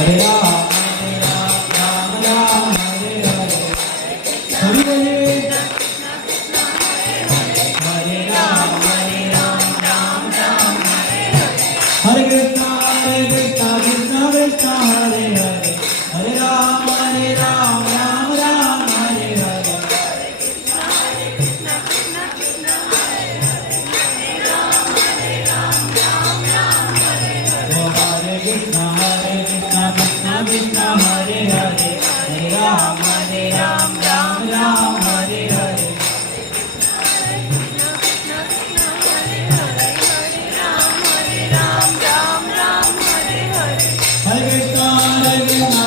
Hare Ram, Ram Ram, Hare Hare. Hare Hare. Hare Ram, Ram Ram, Hare Hare. Hare Krishna, Krishna Krishna, Hare Hare. Hare Ram, Ram Ram, Hare Hare. Krishna, Krishna Krishna, Hare Hare. Hare Ram, Ram Ram, Hare Hare. Hare Krishna, Krishna